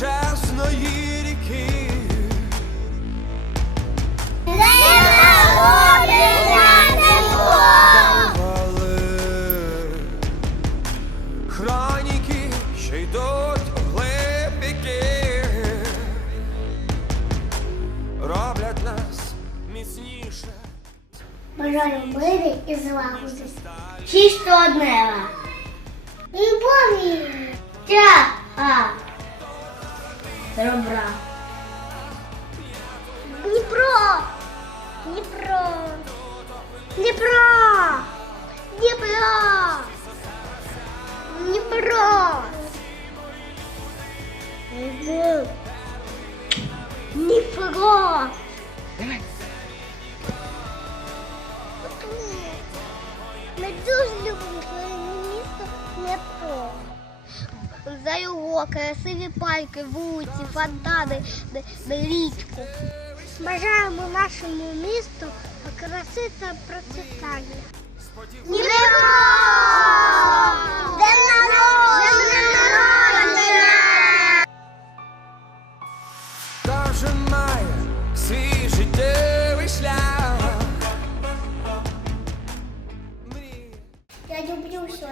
Чесної ріки. Хроніки, що йдуть глибіки, роблять нас міцніше. Бажаю мирі і злагоди. Чисто одне. І. Тя. А. Добра. Дніпро. Дніпро. Дніпро. Дніпро. Дніпро. Дніпро. Ми Красиві парки, вулиці, фонтани, річку. Бажаємо нашому місту краси та процвітання. Народження! Кожен має свій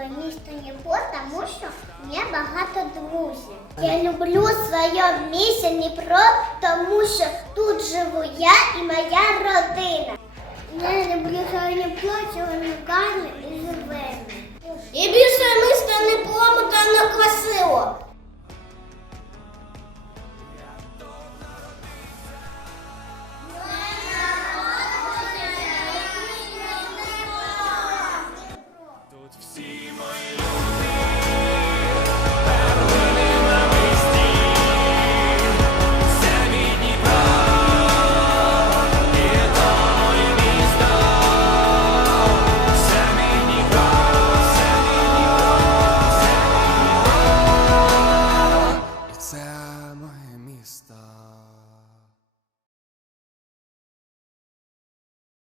місто Дніпро, тому що є багато друзів. Я люблю своє місто Дніпро, тому що тут живу я і моя родина. Я люблю своє Дніпро, що гарне і живе. І більше місто Дніпро, тому красиво. 감사합니다.